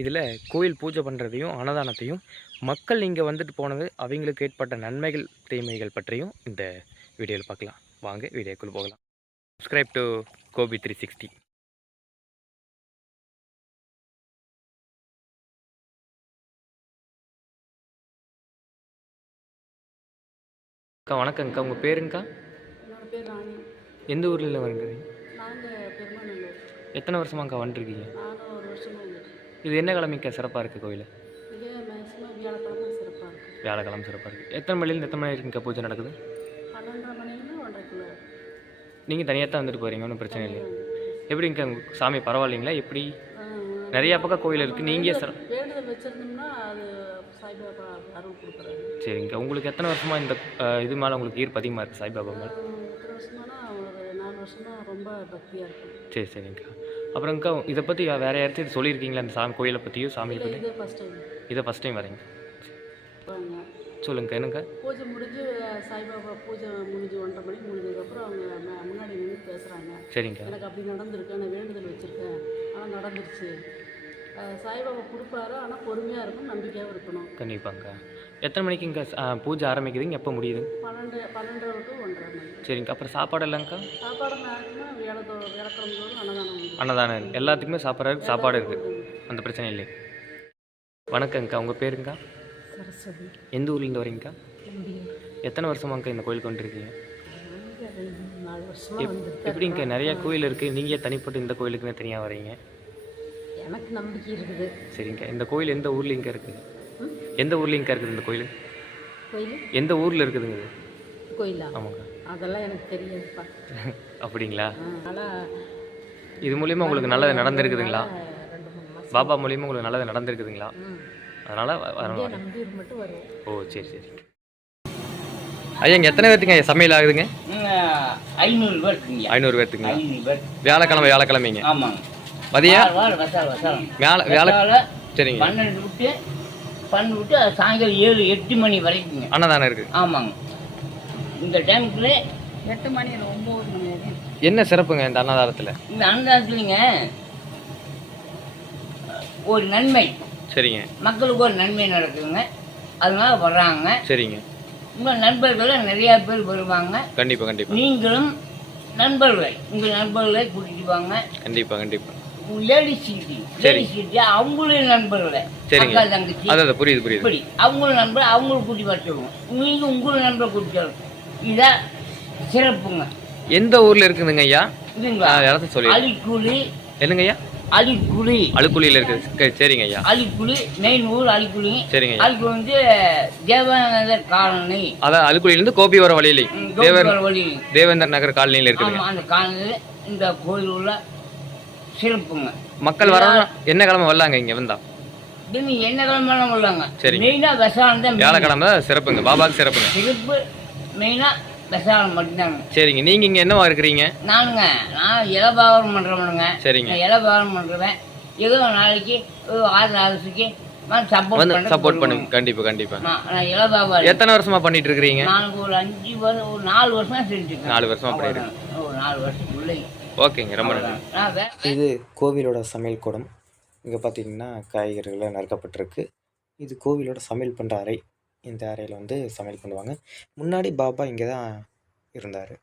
இதில் கோயில் பூஜை பண்ணுறதையும் அன்னதானத்தையும் மக்கள் இங்கே வந்துட்டு போனது அவங்களுக்கு ஏற்பட்ட நன்மைகள் தீமைகள் பற்றியும் இந்த வீடியோவில் பார்க்கலாம். வாங்க வீடியோக்குள்ளே போகலாம். Subscribe to Gopi 360. அக்கா வணக்கங்க்கா, உங்கள் பேருங்கக்கா? என்னோட பேர் ராணி. எந்த ஊரில் வந்துருக்கீங்க? நாங்கள் பெருமாநல்லூர். எத்தனை வருஷமாக்கா வந்துருக்கீங்க? நானும் ஒரு வருஷமாக வந்துட்டு. இது என்ன கிழமைக்கா சிறப்பாக இருக்குது கோயில்? இது மேக்ஸிமம் வியாழக்கிழமை சிறப்பாக இருக்குது. வியாழக்கிழமை சிறப்பாக இருக்குது. எத்தனை மணிலேருந்து எத்தனை மணி இருக்குங்கக்கா பூஜை நடக்குது? 12:30 மணிலேருந்து 1:30க்குள்ள. நீங்கள் தனியாக தான் வந்துட்டு போகிறீங்க, ஒன்றும் பிரச்சனை இல்லை. எப்படிங்கக்கா உங்கள் சாமி பரவாயில்லைங்களா? எப்படி நிறையா பக்கம் கோயில் இருக்குது, நீங்கள் வேண்டுதல் வச்சுருந்தோம்னா அது சாய்பாபா அருள் கொடுக்குறாரு. சரிங்கக்கா, உங்களுக்கு எத்தனை வருஷமாக இந்த இது மேலே உங்களுக்கு ஈர்ப்பு அதிகமாக இருக்குது சாய்பாபா மேலே? எத்தனை வருஷமானா ஒரு 4 வருஷமாக ரொம்ப பக்தியாக இருக்கும். சரிங்கக்கா. அப்புறம்க்கா இதை பற்றி வேறு யாராச்சும் சொல்லியிருக்கீங்களா இந்த சாமி கோயிலை பற்றியும் சாமியை பற்றி? இதே ஃபஸ்ட் டைம். இதை ஃபஸ்ட் டைம் வரீங்க? சொல்லுங்கக்கா. என்னக்கா பூஜை முடிஞ்சு சாய்பாபா பூஜை முடிஞ்சு 1:30 மணிக்கு முடிஞ்சதுக்கப்புறம் அவங்க முன்னாடி நின்று பேசுகிறாங்க. சரிங்கக்கா. எனக்கு அப்படி நடந்திருக்கு, நான் வேண்டுதல் வச்சுருக்கேன், ஆனால் நடந்துருச்சு. சாய்பாபா கொடுப்பாரு, ஆனால் பொறுமையாக இருக்கணும், நம்பிக்கையாக இருக்கணும். கண்டிப்பாங்கக்கா. எத்தனை மணிக்கு இங்கே பூஜை ஆரம்பிக்குதுங்க, எப்போ முடியுது? 12 to 1:30 மணி. சரிங்கக்கா. அப்புறம் சாப்பாடு இல்லைங்கக்கா? சாப்பாடு மேக்ஸிமம் வியாழக்கிழமை தோறும் அன்னதானம். அன்னதானம் எல்லாத்துக்குமே சாப்பிட்றதுக்கு சாப்பாடு இருக்குது, அந்த பிரச்சனை இல்லை. வணக்கங்க்கா, உங்கள் பேருங்கக்கா? சரஸ்வதி. எந்த ஊர்லேருந்து வரீங்கக்கா? எத்தனை வருஷமாங்கக்கா இந்த கோயிலுக்கு வந்துருக்கீங்க? 4 வருஷமாக வந்து. எப்படிங்கக்கா நிறையா கோயில் இருக்குது, நீங்கள் தனிப்பட்டு இந்த கோயிலுக்குன்னு தனியாக வரீங்க? எனக்கு நம்பிக்கை இருக்குது. சரிங்கக்கா. இந்த கோயில் எந்த ஊரில் இங்கே இருக்குது? எந்த ஊரில் இங்கே இருக்குது இந்த கோயில்? கோயில் எந்த ஊரில் இருக்குதுங்க இது? கோயிலா? ஆமாங்க. அதெல்லாம் எனக்கு தெரியாதுப்பா. அப்படிங்களா? ஆனால் இது மூலியமாக உங்களுக்கு நல்லது நடந்திருக்குதுங்களா? 2-3 மாதம் பாபா மூலியமாக உங்களுக்கு நல்லது நடந்திருக்குதுங்களா? அதனால் நம்பி மட்டும் வருவோம். ஓ சரி. ஐயா இங்கே எத்தனை பேர்த்துங்க சமையல் ஆகுதுங்க? 500 பேர்த்துங்க. 500 பேர்த்துங்களா? வியாழக்கிழமைங்க. ஆமாங்க. மதியம் சரிங்க. 12 விட்டு சாயங்காலம் 7-8 மணி வரைக்குங்க அன்னதானம் இருக்குது. ஆமாங்க. இந்த டைமுக்குள்ள 8 மணி 9 மணி வரைக்கும். என்ன சிறப்புங்க இந்த அன்னதானத்தில்? இந்த அன்னதானத்துலங்க ஒரு நன்மை. சரிங்க. மக்களுக்கு ஒரு நன்மை நடக்குதுங்க, அதனால வர்றாங்க. சரிங்க. உங்கள் நண்பர்கள் நிறையா பேர் வருவாங்க. கண்டிப்பாக. நீங்களும் உங்கள் நண்பர்களை கூட்டிட்டு வாங்க. கண்டிப்பாக. லேடிஸ் சீட்டி அவங்களுடைய நண்பர்களை, அக்கா தங்கச்சி, அதான் புரியுது. இப்படி அவங்களோட நண்பர் அவங்களுக்கு கூட்டி வர சொல்லுவோம். நீங்கள் உங்களோட நண்பரை கூட்டி வரணும். இதான் சிறப்புங்க. எந்த ஊரில் இருக்குதுங்க ஐயா? அலிக்குழி. என்னங்க ஐயா? அழுக்குழியில் இருக்குது. சரிங்க ஐயா. அலிக்குழி மெயின் ஊர் அலிக்குழி. சரிங்க. அலிக்குழி வந்து தேவேந்திர காலனி. அதான் அழுக்குழியிலேருந்து கோபி வர வழியிலே தேவேந்தர் நகர் காலனியில் இருக்குது. அந்த காலனியில் இந்த கோயில் உள்ள சிறப்புங்க. மக்கள் வர என்ன கிழமை வரலாங்க இங்கே வந்தா? என்ன கிழமை வரலாங்க? சரி. மெயினாக விசாலம் தான் வியாழக்கிழமை சிறப்புங்க, பாபாவுக்கு சிறப்புங்க. சிறப்பு மெயினாக விசாலம் மட்டும்தாங்க. சரிங்க. நீங்கள் இங்கே என்னவா இருக்கிறீங்க? நான் இலை வியாபாரம் பண்ணுறவனுங்க. சரிங்க. இலை வியாபாரம் பண்ணுறேன். ஏதோ நாளைக்கு 6 ஆலோசிக்கு சப்போர்ட் பண்ணுங்க. கண்டிப்பாக. நான் இலை வியாபாரம் எத்தனை வருஷமா பண்ணிட்டு இருக்கிறீங்க? நான் ஒரு 5 வருஷம், ஒரு 4 வருஷமா செஞ்சுருக்கேன். 4 வருஷமா பண்ணிட்டு. ஒரு 4 வருஷத்துக்குள்ளே. ஓகேங்க, ரொம்ப நன்றி. இது கோவிலோட சமையல் கூடம். இங்கே பார்த்தீங்கன்னா காய்கறிகளை நறுக்கப்பட்டிருக்கு. இது கோவிலோட சமையல் பண்ணுற அறை. இந்த அறையில் வந்து சமையல் பண்ணுவாங்க. முன்னாடி பாபா இங்கே தான் இருந்தார்.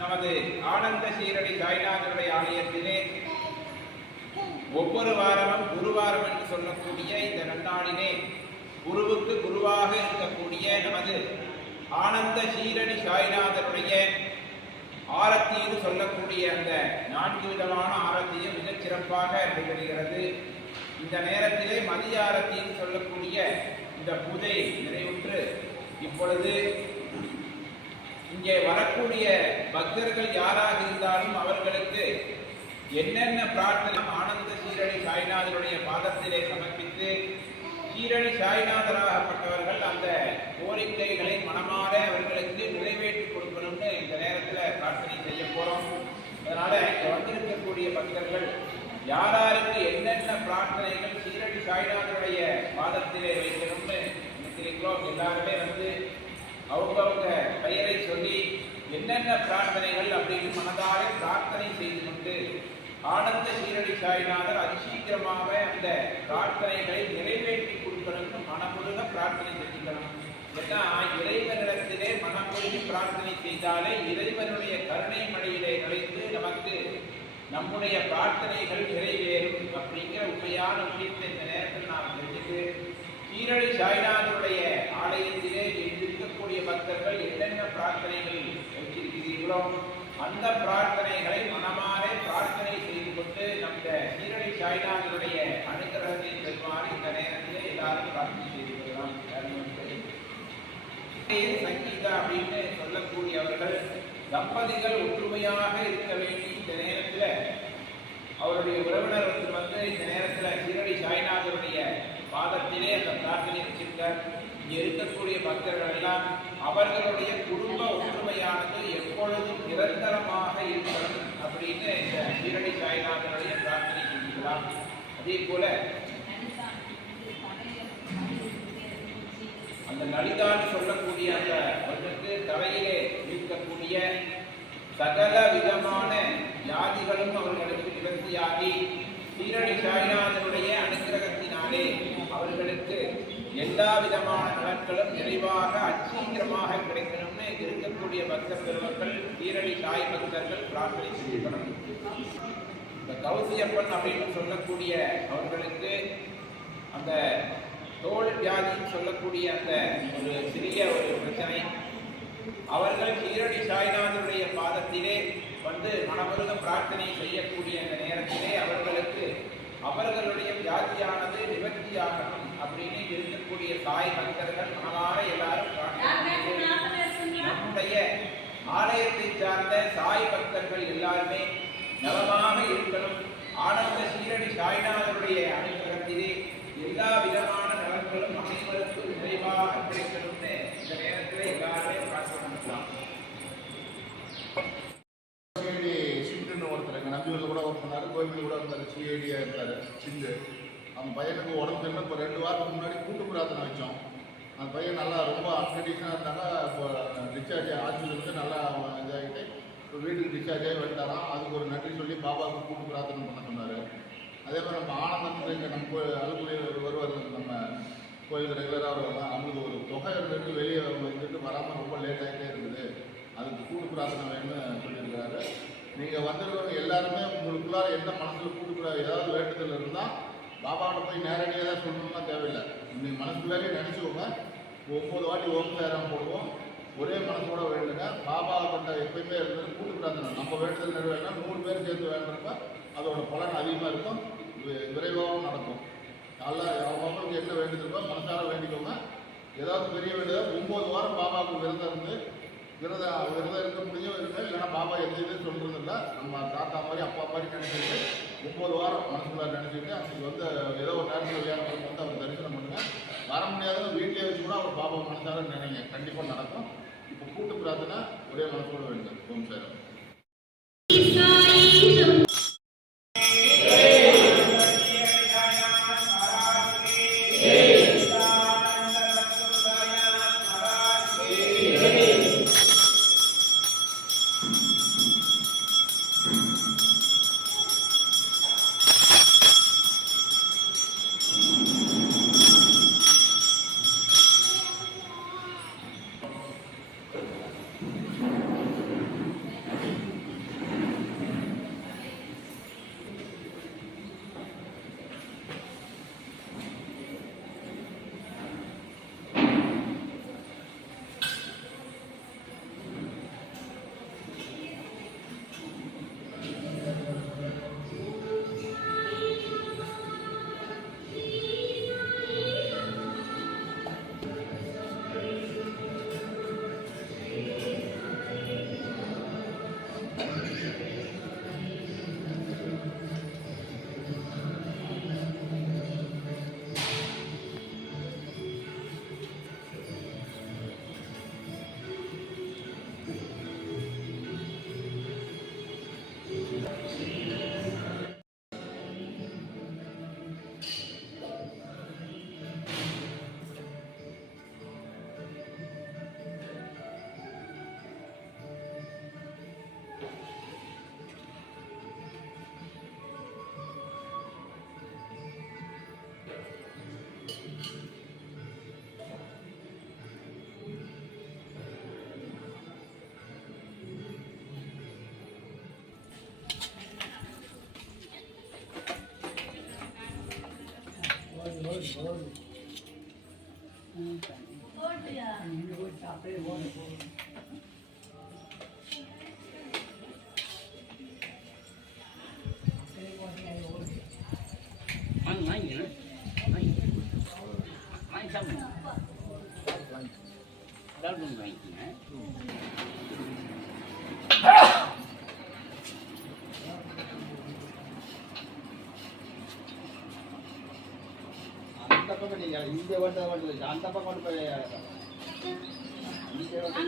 நமது ஆனந்த சீரடி சாய்நாதருடைய ஆலயத்திலே ஒவ்வொரு வாரமும் குருவாரம் என்று சொல்லக்கூடிய இந்த நன்னாளிலே குருவுக்கு குருவாக இருக்கக்கூடிய நமது ஆனந்த சீரடி சாய்நாதருடைய ஆரத்தி என்று சொல்லக்கூடிய அந்த 4 விதமான ஆரத்தியும் மிகச் சிறப்பாக நடைபெறுகிறது. இந்த நேரத்திலே மதிய ஆரத்தி என்று சொல்லக்கூடிய இந்த பூஜை நிறைவுற்று இப்பொழுது இங்கே வரக்கூடிய பக்தர்கள் யாராக இருந்தாலும் அவர்களுக்கு என்னென்ன பிரார்த்தனை ஆனந்த சீரடி சாய்நாதருடைய பாதத்திலே சமர்ப்பித்து சீரடி சாய்நாதராகப்பட்டவர்கள் அந்த கோரிக்கைகளை மனமாற அவர்களுக்கு நிறைவேற்றி கொடுக்கணும்னு இந்த நேரத்தில் பிரார்த்தனை செய்ய போறோம். அதனால இங்க வந்திருக்கக்கூடிய பக்தர்கள் யாராருக்கு என்னென்ன பிரார்த்தனைகள் சீரடி சாய்நாதருடைய பாதத்திலே வைக்கணும்னு என்னென்ன பிரார்த்தனைகள் அப்படின்னு மனதாலே பிரார்த்தனை செய்து கொண்டு ஆனந்த சீரடி சாய்நாதர் அதிசீக்கிரமாக அந்த பிரார்த்தனைகளை நிறைவேற்றி கொடுக்கணும்னு மனமுருக பிரார்த்தனை செஞ்சுக்கணும். ஏன்னா இறைவனிடத்திலே மனமுருகி பிரார்த்தனை செய்தாலே இறைவனுடைய கருணை மழையிலே நுழைந்து நமக்கு நம்முடைய பிரார்த்தனைகள் நிறைவேறும் அப்படிங்கிற உண்மையான விஷயத்தை இந்த நேரத்தில் நாம் தெரிஞ்சுட்டு சீரடி சாய்நாதருடைய ஆலயத்திலே இருக்கக்கூடிய பக்தர்கள் என்னென்ன பிரார்த்தனைகள் வச்சிருக்கிறீர்களோ அந்த பிரார்த்தனைகளை மனமாறே பிரார்த்தனை செய்து கொண்டு நம்ம சீரடி சாய்நாதருடைய அனுகிரகத்தை பெறுமாறு இந்த நேரத்திலே எல்லாரும் பிரார்த்தனை செய்து கொள்ளலாம். சங்கீதா அப்படின்னு சொல்லக்கூடியவர்கள் தம்பதிகள் ஒற்றுமையாக இருக்க வேண்டி இந்த நேரத்தில் அவருடைய உறவினர் வந்து இந்த நேரத்தில் சீரடி சாய்நாதருடைய பாதத்திலே அந்த பிரார்த்தனை வச்சிருக்கார். இங்கே இருக்கக்கூடிய பக்தர்கள் எல்லாம் அவர்களுடைய குடும்ப ஒற்றுமையானது எப்பொழுதும் நிரந்தரமாக இருக்கணும் அப்படின்னு இந்த சீரடி சாய்நாதனுடைய பிரார்த்தனை செஞ்சுக்கலாம். அதே போல அந்த லலிதான்னு சொல்லக்கூடிய அந்த அவர்களுக்கு தலையிலே இருக்கக்கூடிய சகல விதமான வியாதிகளும் அவர்களுக்கு நிவர்த்தியாகி சீரடி சாய்நாதனுடைய அனுகிரகத்தினாலே அவர்களுக்கு எல்லா விதமான நலன்களும் நிறைவாக அச்சீக்கிரமாக கிடைக்கணும்னு இருக்கக்கூடிய பக்தர் பெருமக்கள் சீரடி சாய் பக்தர்கள் பிரார்த்தனை செய்யப்படும். இந்த கௌசியப்பன் அப்படின்னு சொல்லக்கூடிய அவர்களுக்கு அந்த தோல் வியாதின்னு சொல்லக்கூடிய அந்த ஒரு சிறிய ஒரு பிரச்சனை, அவர்கள் சீரடி சாய்நாதனுடைய பாதத்திலே வந்து மனமுருக பிரார்த்தனை செய்யக்கூடிய அந்த நேரத்திலே அவர்களுக்கு அவர்களுடைய வியாதியானது நிவர்த்தியாகணும் அப்படின்னு இருக்கக்கூடிய சாய் பக்தர்கள் மனமாற எல்லாரும் நம்முடைய ஆலயத்தை சார்ந்த சாய் பக்தர்கள் எல்லாருமே நலமாக இருக்கணும். ஆனந்த சீரடி சாய்நாதனுடைய அனுகிரகத்திலே எல்லா விதமான நலன்களும் அனைவருக்கும் நிறைவாக கிடைக்கணும்னு இந்த நேரத்தில் எல்லாருமே பிரார்த்தனை பண்ணலாம். சிந்துன்னு ஒருத்தர் எங்கள் நம்பியூரில் கூட ஒர்க் பண்ணார், கோவிலில் கூட இருந்தார், சிஐடியாக இருந்தார் சிந்து. அந்த பையனுக்கு உடம்பு சரியில்லை. இப்போ 2 வாரத்துக்கு முன்னாடி கூட்டு பிரார்த்தனை வச்சோம். அந்த பையன் நல்லா ரொம்ப அன்கண்டிஷனாக இருந்தாங்க. இப்போ டிஸ்சார்ஜ் ஹாஸ்பிட்டலுக்கு நல்லா இதாகிட்டு இப்போ வீட்டுக்கு டிஸ்சார்ஜ் ஆகி வந்துட்டாராம். அதுக்கு ஒரு நன்றி சொல்லி பாபாவுக்கு கூட்டு பிரார்த்தனை பண்ண சொன்னார். அதே மாதிரி நம்ம ஆனந்தம் இங்கே நம்ம அலுவலி வருவார், நம்ம கோயில் ரெகுலராக வருவாங்க. அவங்களுக்கு ஒரு தொகை இருந்துட்டு வெளியே வந்துட்டு வராமல் ரொம்ப லேட் ஆகிட்டே இருக்குது. அதுக்கு கூட்டு பிரார்த்தனை வேணும்னு சொல்லியிருக்கிறாரு. நீங்கள் வந்திருக்கவங்க எல்லாருமே உங்களுக்குள்ளார என்ன மனசில் கூட்டு ஏதாவது வேண்டுதல் இருந்தால் பாபாவோட போய் நேரடியாக தான் சொல்லணும்னா தேவையில்லை. நீங்கள் மனசுக்குள்ளாரே நினச்சிக்கோங்க. 9 வாட்டி ஓம் சேரம் போடுவோம். ஒரே மனசோட வேண்டுங்க. பாபா கிட்ட எப்பயுமே இருந்தது கூட்டு பிரார்த்தனை. நம்ம வேண்டுதல் நிறைவேறினா 100 பேர் சேர்த்து வேண்டுறப்ப அதோட பலன் அதிகமாக இருக்கும், விரைவாகவும் நடக்கும். நல்லா அவங்களுக்கு என்ன வேண்டுதல்கோ மனசார வேண்டிக்கோங்க. ஏதாவது பெரிய வேண்டுதல் 9 வாரம் பாபாவுக்கு விரதம் இருந்து விரதம் இருக்க முடியும் இருக்க. இல்லைன்னா பாபா எந்த இதுன்னு சொல்கிறது இல்லை. நம்ம தாத்தா மாதிரி அப்பா மாதிரி நினச்சிட்டு 9 வாரம் மனசுக்குள்ள நினச்சிக்கிட்டு அன்றைக்கி வந்து ஏதோ ஒரு நேரத்தில் விளையாடுறவங்க வந்து அவர் தரிசனம் பண்ணுங்கள். வர முடியாதவங்க வீட்டிலே வச்சு கூட அவர் பாபா மனசார நினைங்க, கண்டிப்பாக நடக்கும். இப்போ கூட்டு பிரார்த்தனை ஒரே மனசோட வேண்டுங்க. ஓம் சாரம். வாங்கி வாங்கிக்கிறேன் வாங்கி சாப்பிடுங்க வாங்கிக்கோங்க. அந்த பக்கம் நீங்கள் இங்கே வந்து அந்த பக்கம் கொண்டு போய் இங்கே வந்து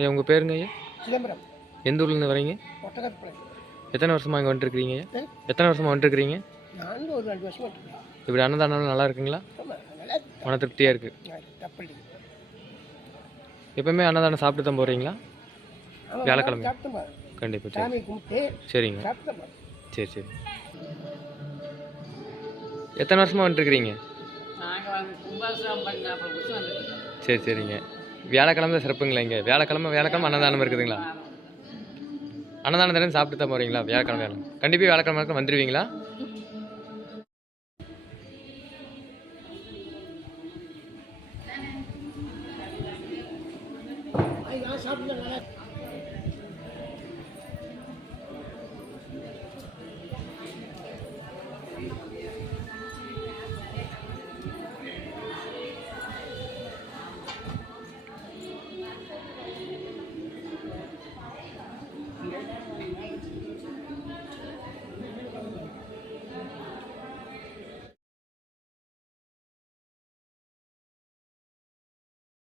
ஐயா உங்கள் பேருங்க ஐயா? சிதம்பரம் எந்த ஊர்லேருந்து வரீங்க? ஒட்டகத்துப்பளம். எத்தனை வருஷமாக இங்கே வந்துட்டுருக்கிறீங்க ஐயா? எத்தனை வருஷமாக வந்துட்டுருக்கிறீங்க? நான் ஒரு 2 வருஷமா இருக்கேன். இப்படி அன்னதானம் நல்லா இருக்குங்களா? ஆமாம், நல்லா மன திருப்தியாக இருக்குது. தப்பள்ளி. எப்பவுமே அன்னதானம் சாப்பிட்டு தான் போகிறீங்களா? வியாழக்கிழமை சாப்பிட்டோமா, கண்டிப்பாக. சரி சாமி கும்பிட்டு சரிங்க. சாப்பிட்டோமா. சரி சரி. எத்தனை வருஷமாக வந்துட்டுருக்கிறீங்க? நாங்கள் வந்து கும்பாபிஷேகம் பண்ண அப்புறம் குடிச்சு வந்துருக்கோம். சரி சரிங்க. வியாழக்கிழமை தான் சிறப்புங்களா இங்கே? வியாழக்கிழமை அன்னதானம் இருக்குதுங்களா? அன்னதானம் தானே சாப்பிட்டு தான் போகிறீங்களா? வியாழக்கிழமை கண்டிப்பாக வியாழக்கிழமை வந்துடுவீங்களா?